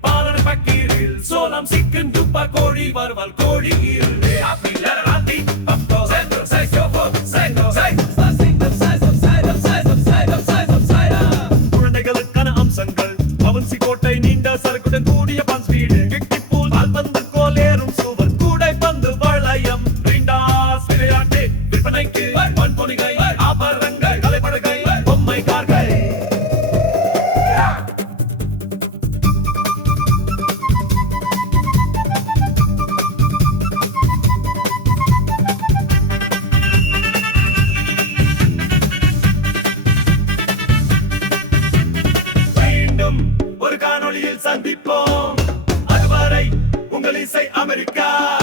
பாலடு பக்கீரில் சோளம் சிக்கன் துப்பா கோழி வருவாள் கோழி குழந்தைகளுக்கான அம்சங்கள். பவன்சி கோட்டை நீண்ட சரக்குடன் கூடிய பன்ஸ் வீடு கிட்டிப்பூல் கால்பந்து கோலேறும் சுவர். கூடை பந்து வளையம் விளையாட்டு விற்பனைக்கு. மண்பொனிகை காணொளியில் சந்திப்போம். அதுவரை உங்கள் இசை அமெரிக்கா.